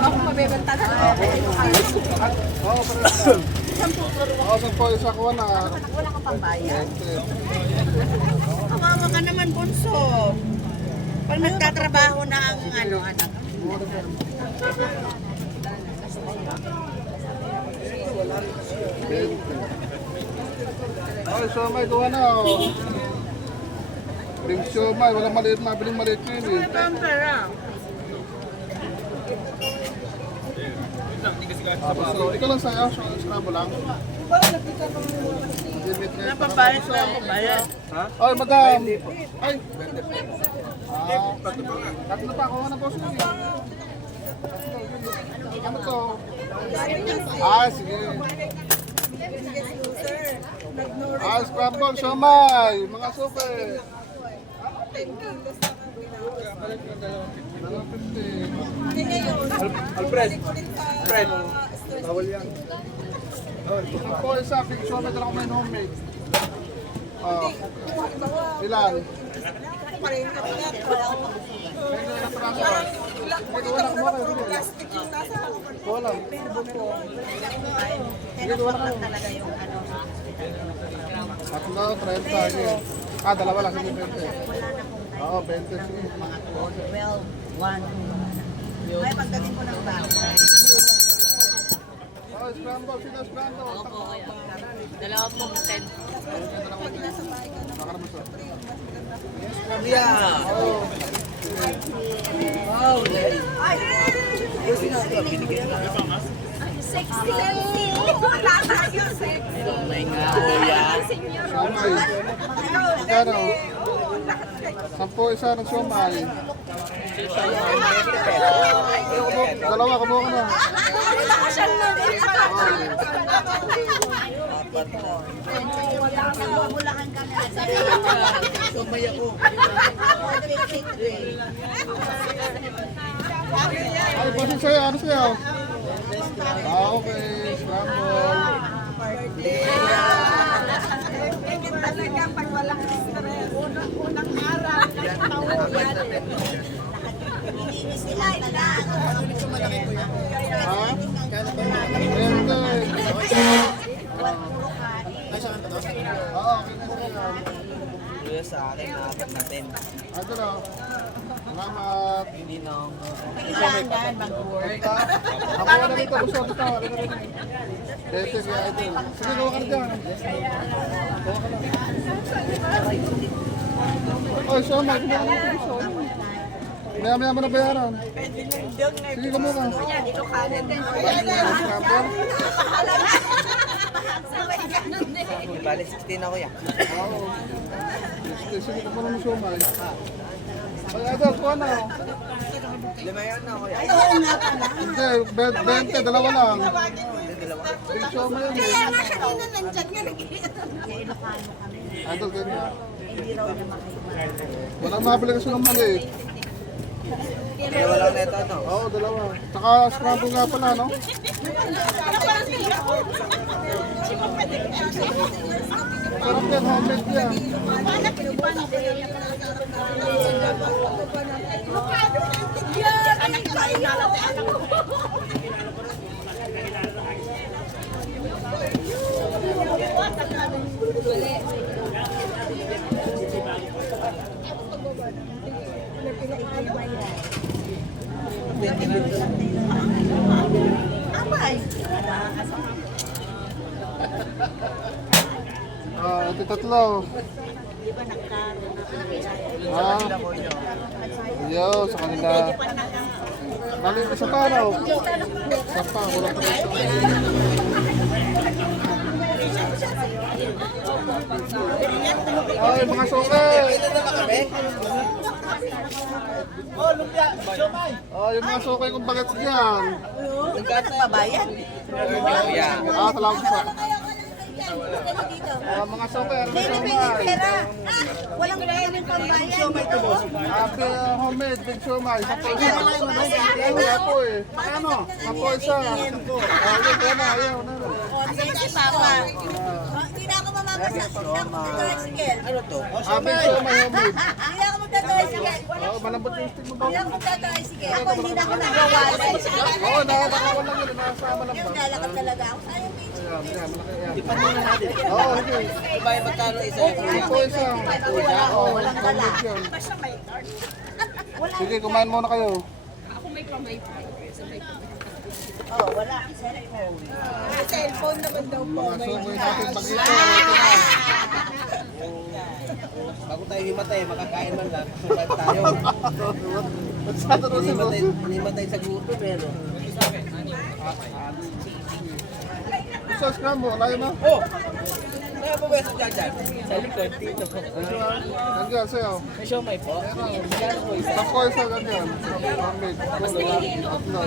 ako mabebenta na. Oo, pero oo, 10 isa ko na. Wala kang pambayad. 20. Kawawa ka naman, bunso. Pag nagtatrabaho na ang ano, anak. Ay, siomay, gawa na. Ring siomay, walang maliit na, biling maliit na yun eh. Ito ang pera. So, ikaw lang sa'yo, scramble lang. Napabayad na ako, bayad. Ay, madam. Ay. Tatlo pa ako na boss mo. Ano to? Sige. Scramble, siomay, mga super. 10 kilos na ang 250. Alfred. Alfred. Bawal yan. Ako isa, big siomay dala ko may homemade. Ilan? May ilang praso. Wala ko mga plastic yung nasa wala. Pero lang talaga yung ano. Tatlo, 30 yun. Dalawa lang, hindi 20. Wala na kung Oo, 20 sige. 12, 1. Ay, pagdating ko ng bago. Scramble, sila scramble. Dalawa pong 10. Baka naman siya. Sexy! Wala tayo sexy! Oh my God! Siomay. Kano? 10 isa ng siomay. Dalawa, kumuha ka na. Bulahan ka na. Sumay ako. Ay, bosin sa'yo, ano sa'yo? Okay, scramble. Talaga pag walang stress. Unang araw, taon. Ininis nila na. Ha? Ito eh. Oo, okay na sa'yo. Kuya sa akin, nakapag natin. Ito na. Salamat. Hindi na ako. Kailangan mag-work. Ako na rito, gusto ko ito. Ito, kaya ito. Sige, gawa ka na dyan. Gawa ka na. Ay, siomay, kumuha ka na gusto. Maya-maya mo na bayaran. Sige, kumuha ka. Ito kanan din. Scramble. Bali, 16 ako yan. Oo. Sige, kumuha na mo siomay. Ay, idol, kuha na. Lima yan na ako yan. Hindi, 20, dalawa lang. Big siomay yun eh. Kaya nga kanina nandyan nga nag-iilokano kami. Idol, ganyan. Hindi raw na makikita. Walang mabili kasi ng maliit. Dalawa lang na ito, no? Oo, dalawa. Tsaka scramble nga pala, no? Sarap yan, homemade yan. Anak ko, inalate anak ko. Abay. Ito tatlo. Yo, sa kanila. Bali, isa pa raw. Isa pa, wala pa rin. Ay, mga suke! Oh, yung mga suke kung bakit yan. Nagkat na mabayad. Kuya. Salamat po. Mga suke, ano Hindi ba na pera. Walang pera ng pambayad. Ate, homemade, big siomay. Sa po isa. Wala po eh. Ano? Sa po isa. Ayun, yan na, ayaw. Kasi si Papa. Hindi na ako mamamaya. Tricycle. Ano to? Amin siya may homemade. Hindi ako magta-tricycle. Oo, malambot yung stick mo ba? Hindi ako magta-tricycle. Ako hindi na ako nagwawala. Oo, nakakawal lang yun. Nakasama lang ba? Yung lalakad talaga ako. Sayang page. Ayan, yan, malaki yan. Ipan muna natin. Oo, okay. Diba yung magkano isa? Ito isa. Wala ako. Walang dala. Homemade yun. Sige, kumain muna kayo. Oh, wala. Cellphone. Cellphone naman daw po. Mga sumoy sa ating pag-ito. Ito na. Bago tayo himatay, makakain man lang. Sukat tayo. Ba't sa ito na sila? Himatay sa guto, pero. Isa, scram mo. Layo na. Oh! May pabwesto dyan dyan. Sa likod, dito. Nandiyan, sa'yo. May siomay po. Magkano po isa? Tapos ko isa ganyan. Homemade. Tatlo.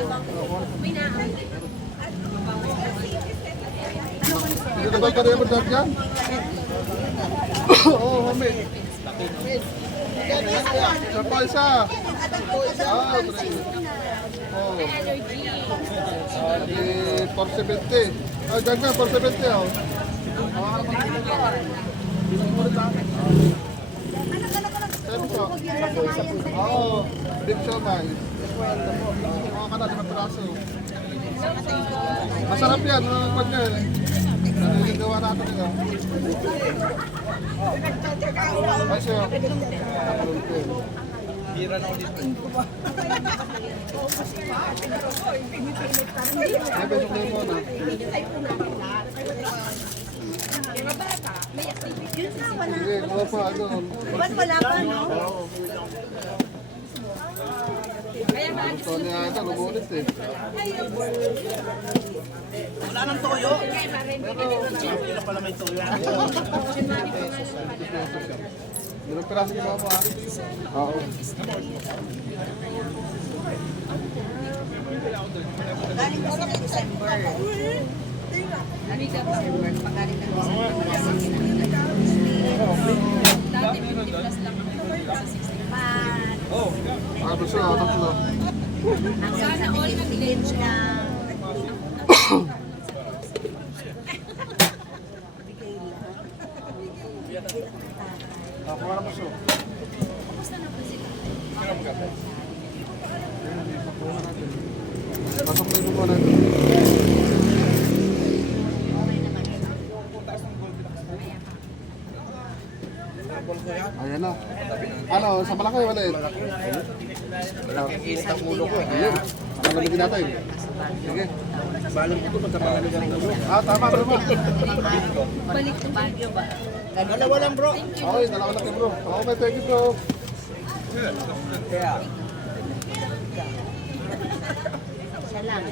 Hindi na ba yung karebo dyan? Oo, homemade. Isa pa isa. Ah, pre. Oh. Di 470. Ay, ganyan, 470 oh. Saan po? Oo, beef siomay. Mga ka na, 5 piraso. Masarap yan, pag niya eh. Naniligawa natin ito. Ay siya. Bira na ulit. Ay, besok na yung muna. Sige, kuha pa, ano. Ba't wala pa, no? Oo. Gusto niya ito, lumulit eh. Wala nang toyo. Pero pala may toyo. Meron piraso kita mo ha? Oo. Galing kasi ng December. Galing ng December. Pag galing ng December, wala sa Dati 50 plus lang ang Man. Ano siya, tatlo. Hanggang sa nililin siya. Kuha naman siya. Pasok na yung muna ito. Ayan na. Ano, sa malaki wala eh. Init ang ulo ko eh. Ayun. Malamigin natin. Sige. Balong ko magkapanganigan na bro. Ah, tama, tama. balik to Baguio ba? Dalawa lang bro. Okay, dalawa lang kayo bro. Okay, thank you bro. Kaya. Siya lang.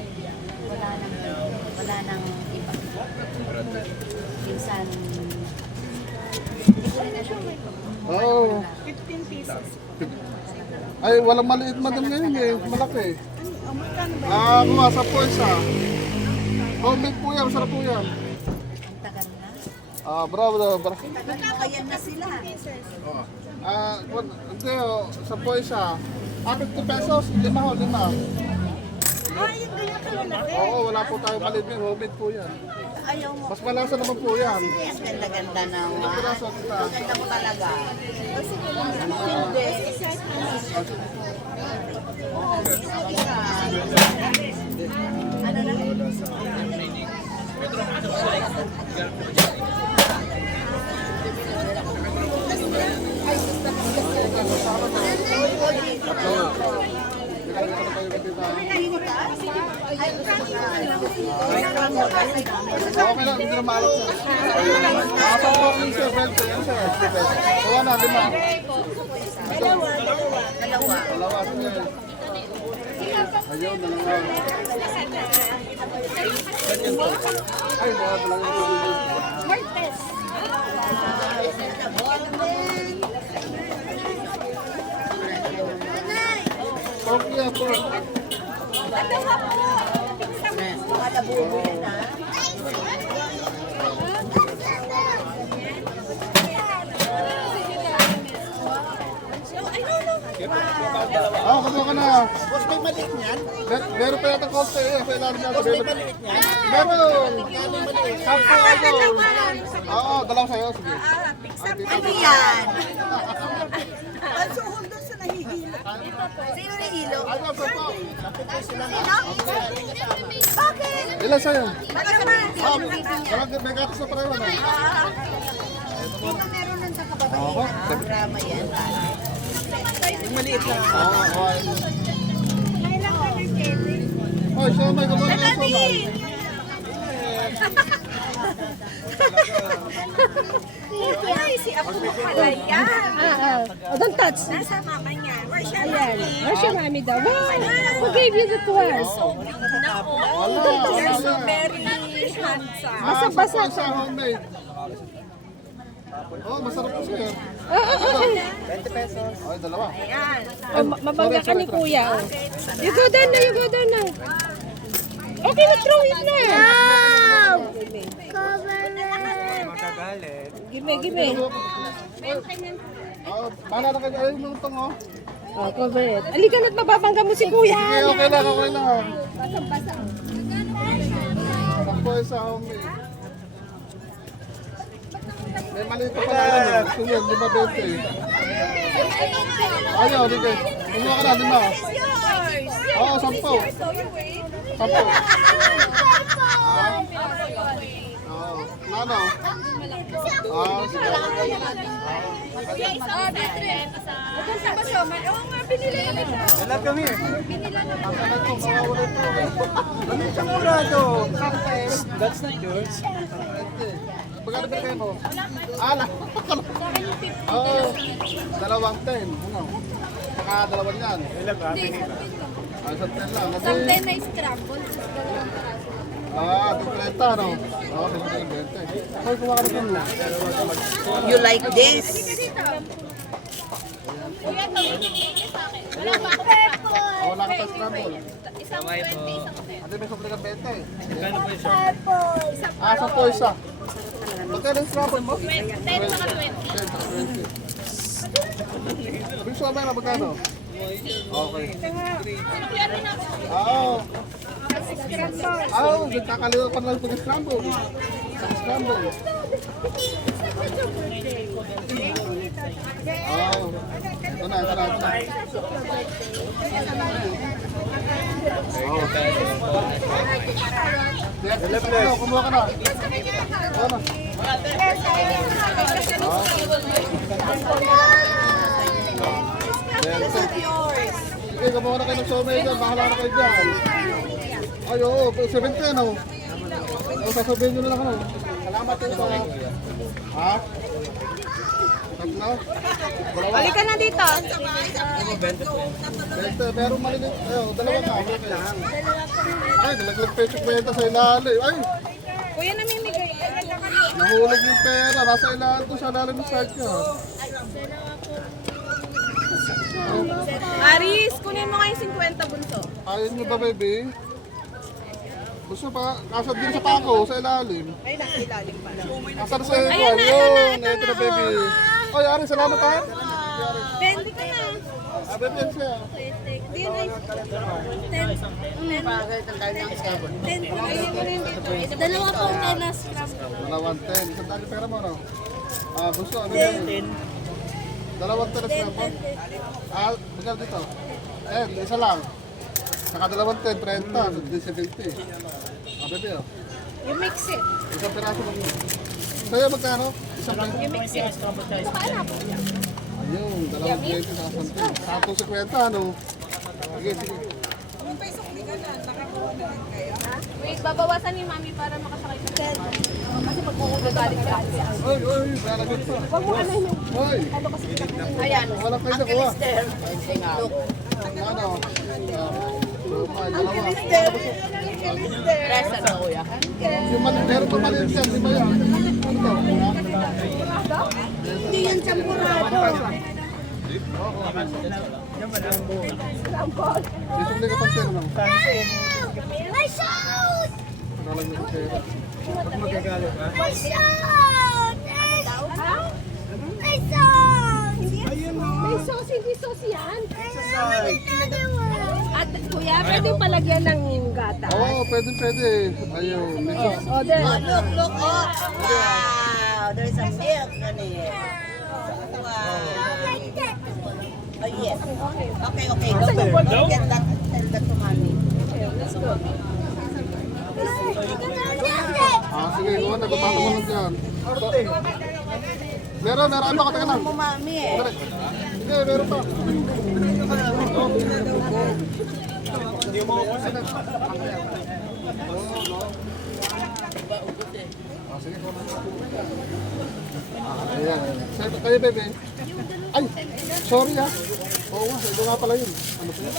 Wala nang iba. Minsan, Oo. 15 pieces. Ay, walang maliit madam ngayon eh. Malaki. Ah, mga sa po isa. Homemade po yan, masarap po yan. ang tagal na. Ah, bravo, bravo. Tagal na kaya na sila. Ah, hindi oh, sa po isa. Ah, 50 pesos, 5 ho, 5. Ay, yung ganyan kalalaki. Oo, wala po tayo maliit ngayon, homemade po yan. Ayaw mo. Mas malasa naman po yan. Ang ganda-ganda naman. Piraso, tita. Ang ganda mo talaga. Hindi. Ano na? Okay lang, hindi na maalat sir. Nakasang po yung sir, 20 yan sir. Kuha na, 5. Dalawa. Dalawa, sige. Ayun, dalawa. Ay, dalawa talaga yung Tokyo po. Malabubo yan ha. Kumuha ka na. Boss, may maliit niyan? Meron pa yata konti eh. Sa ilalim niya. Boss, may maliit niyan? Meron. Kano yung maliit? Sampo idol. Oo, dalawa sa'yo. Sige. Ano yan? Pansuhol doon sa nahihilo. Sino nahihilo? Ano, sampo. Sino? Bakit? Ilan sa'yo? Bakit naman? Walang may gatas na pareho na. Di ba meron nun sa kababaihan? Ang drama yan. Yung maliit na. Oo. Hoy, somay. Kumuha ka ng somay. Ay, si Apo pala yan. Don't touch. Nasa mama niya. Where's your Ayan. mommy? Where's your mommy daw? Wow! Who gave you the tours? You're so very handsome. Basa-basa. Sa homemade. Oh, masarap po siya. Ay, dalawa. Ayan. Oh, mabangga ka ni kuya. Oh. You go down na, you go down na. Okay, throw it na. Wow! Give me. Paano na kayo? Ay, lutong oh. Oh, cover it. Alika na't mababangga mo si kuya. Okay, okay lang. Sampo sa homemade. May maliit pa pala yan eh. Sunod, 5.20. Ayaw, di kayo. Kumuha ka na, 5. Oo, 10. 10. Oo. Ano? Sige. Wala kami. Ano yung chamurado? That's not yours. Magkano ba kayo mo? Ala! Oo. 2.10. Ano? Saka 2 yan. Ilan ba? Ay, 10 lang. Something na scramble. Ah, 30 no? Oo, 20. Hoy, kuha ka na lang. You like this? Wala ka pa scramble. Isang 20, isang 10. Ate, may supli ka 20. Kano po yung short? Ah, 10 isa. Magkano yung scramble mo? 10 saka 20. Gusto mo na magkano? Okay. Oo. Nagkakalimutan lang pag-scramble. Scramble. Oo. Ito na. Oo. Kumuha ka na. Ano? Sige, kumuha na kayo ng somay dyan. Bahala na kayo dyan. Ay, oo. 70 ano? Sasabihin nyo na lang ano. Salamat po sa... Ha? Tatlo? Dalawa? Alika na dito. 20. Pero malilit. Ayaw, dalawa na. Ay, nalaglag peso kwenta sa ilalim. Ay! Kuya, namimigay. Nahulog yung pera. Nasa ilalim to sa ilalim ng side niya. Aris, kunin mo nga yung 50 bunso. Ayaw nyo ba, baby? Gusto pa, kasad din sa pako, sa ilalim. Ay, nakilalim pala. Kasad sa ilalim. Yun, ito na, baby. Ay, Ari, salamat ha. Bendy ka na. Ah, baby, yan siya. Dalawa pong tenas. Dalawang 10. Isang dami pera mo, no? Ah, gusto, ano yan? Dalawang 10 na po. Ah, magkano dito? Isa lang. Saka dalawang 10, 30, di 70. Ah, baby, oh. You mix it. Isang piraso lang yun. Sa'yo, magkano? Isang piraso. You mix it. Ayun, dalawang 20 sa 10. Sa 2.50, ano? Sige. Wait, babawasan ni Mami para makasakay sa bed. Kasi pag-uugaling siya. Oy, lalagyan pa. Huwag mo ano yun. Oy, Ayan. wala kayo na kuha. Ano? Rest na kuya. Yung meron pa maliit yan, di ba yan? Hindi yan champurado. Dito hindi ka pagtero lang. My shoes! Nalagyan ko pera. Pag magagalit ha? My shoes! My shoes! May sauce, hindi sauce yan. At kuya, pwede palagyan ng gata. Oo, pwede. Ayun. O, there. Look, oh. Wow, there's a milk on it. Wow. Oh, yes. Okay. Don't get that. Tell that to mommy. Sige, kuha na. Papasok mo lang dyan. Meron pa. Kataga lang. Mo mami eh. Hindi, meron pa. Sige, kuha na. Ayan. Sa'yo kayo, bebe. Ay, sorry ah. Oo nga, ito nga pala yun. Ano po yun?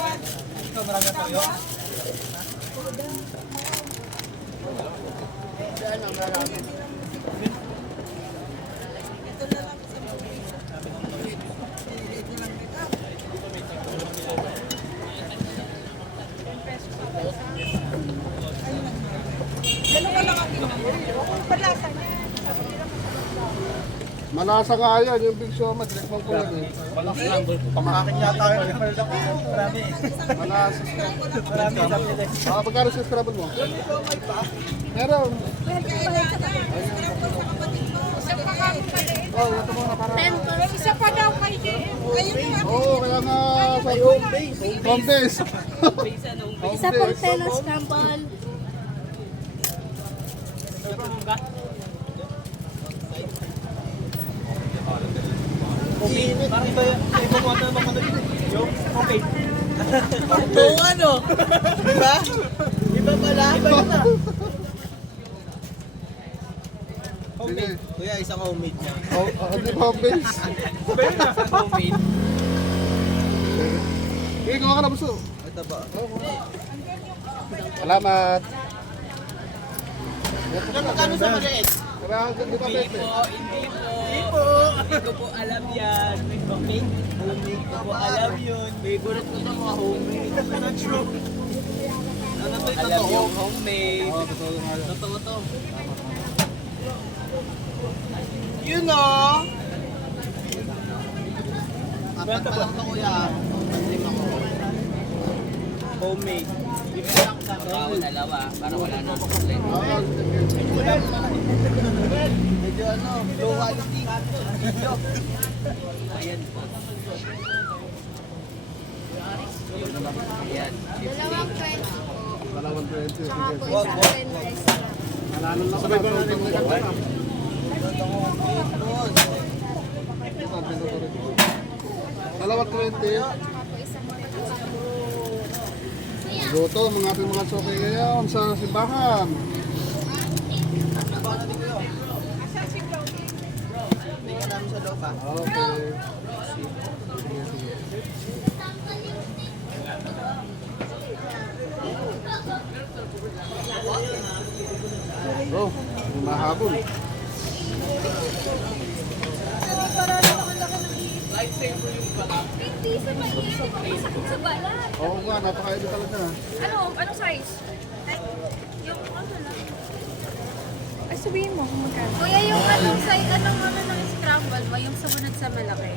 Malasa nga yan, yung Big Shoma, direct mo po yan eh. Pamakakin yata yun. Marami. Malasa. Marami sabi nila. Pagkano sa Scrabble mo? Meron. Oh, ito muna para. Isa pa daw kay Oo, kaya nga sa home base. Isa pong telo scramble. Parang iba mo ata naman ano yun. Yung okay. Oo, ano? Diba? Iba pala. Iba na. Sige. Kuya, isang homemade niya. Oh, hindi home base. Homemade. Sige, kuha ka na buso. Ito ba? Salamat. Magkano sa maliit? Kaya hindi pa pwede. Hindi ko po alam yan. Okay? Homemade ko po alam yun. Favorite ko ng mga homemade. Not true. Ano to? Alam yung homemade. Oo, totoo nga yan. Totoo to. You know. Apat pa lang to kuya. Homemade. Bibigyan ako sa ako dalawa para wala na akong complaint. Medyo ano, low quality. Ayan po. Ayan. Dalawang French po. Dalawang 20. Sige. Tsaka po isang pen rice lang. Malalan lang sabay ba natin ng ganda? Dalawang 20. Tsaka po isang pen rice. Luto, mga ating mga soke ngayon sa simbahan. Tingnan namin sa loob ah. Okay. Sige, sige. Oh, mahabol. Hindi sa maliit. Masakit sa balat. Oo nga, napakaili talaga. Anong size? Yung ano lang. Ay, sabihin mo kung magkano. Kuya, yung anong size, anong ng scramble mo? Yung sumunod sa malaki.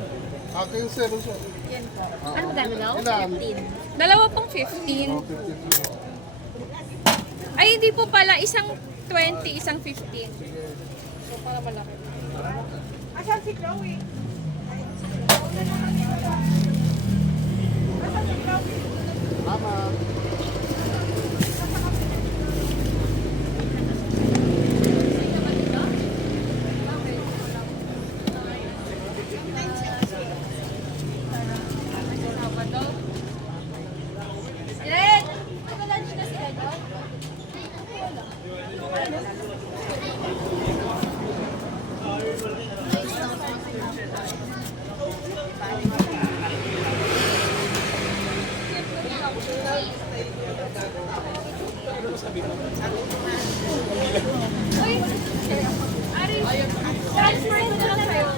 Akin yung 7 so. Yan po. Ah, Ano gano'n? ilan? 15. Dalawa pang 15. Oh, 50. Ay, hindi po pala. Isang 20, isang 15. So, para malaki. Asan si Chloe? Salamat. Red! Nag-lunch na sila doon? Uy! Ari, transfer na lang kayo.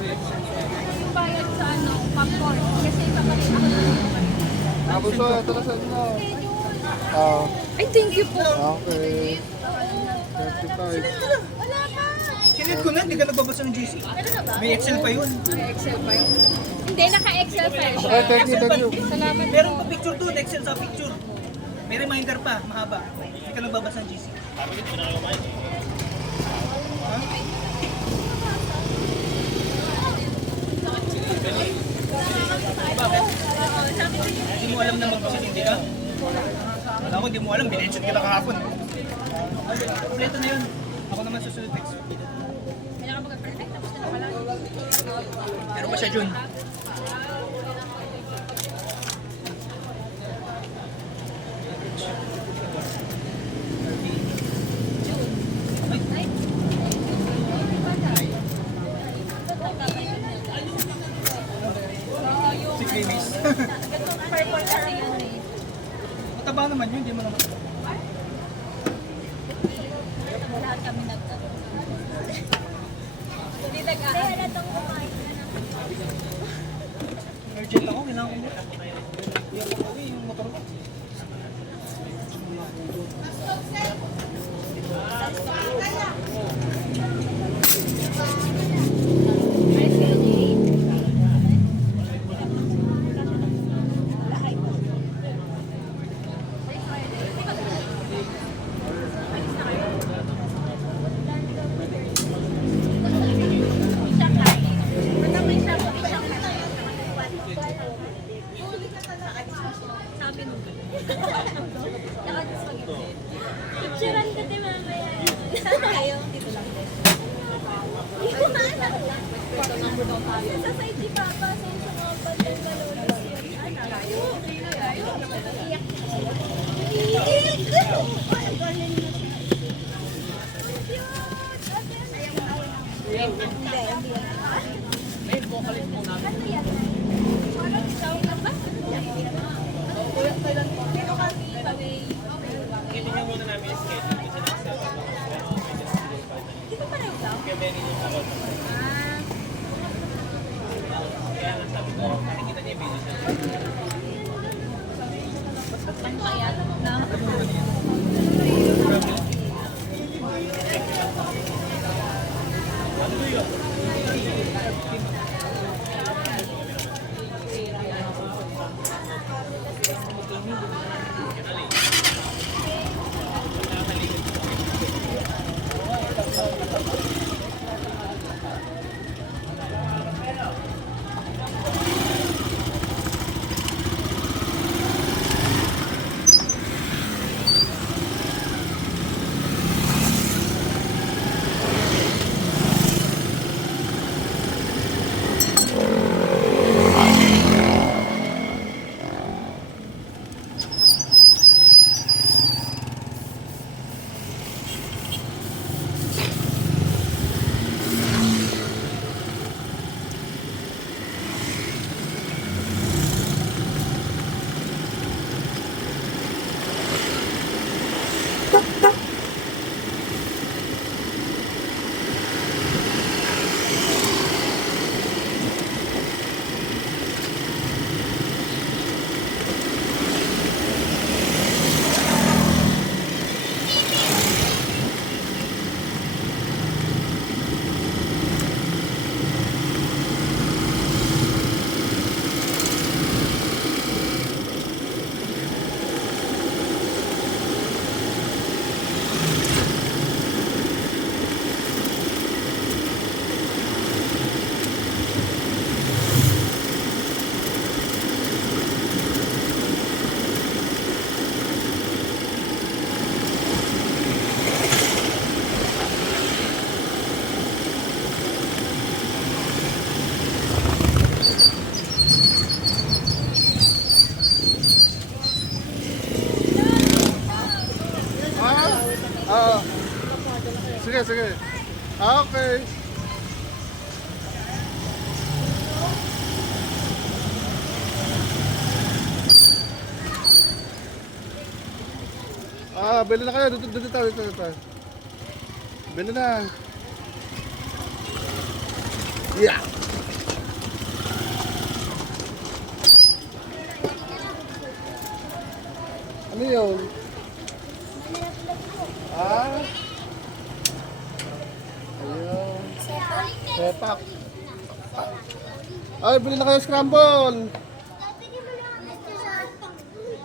Yung bayad sa ano, popcorn. Kasi ipapalit ako ng Tapos so, ito na sa inyo. Ah, Ay, thank you po. okay. 35. Wala pa. Kinit ko na, hindi ka nagbabasa ng GC. Ano na ba? May Excel pa yun. May Excel pa yun. Hindi, naka-Excel file siya. Okay, thank you. Salamat Meron po. pa picture doon, Excel sa picture. May reminder pa, mahaba. Hindi ka nagbabasa ng GC. Bakit? Hindi mo alam na mag-hindi ka? Wala ko, hindi mo alam. Binention kita kahapon. Kompleto na yun. Ako naman susunod next week. Kailangan mag-perfect, tapos na pala. Meron pa siya, Jun. Si Grimis. Purple kasi yun eh. Mataba naman yun, hindi mo naman. Lahat kami nagtanong. Hindi nag-aaral. Kaya natang kumain ka na. Urgent ako, kailangan ko mo. Hindi ako pauwi, yung motor ko. Picturean ka din mamaya. Saan kayo? Dito lang din. Sa side si Papa, sa mga bandang malolos yun. Ay, nalayo. Iyak. Sige, sige. Okay. Bili na kayo. Dito tayo. Bili na. Yeah. Ano yun? Ayun. Sepak. Ay, bili na kayo scramble.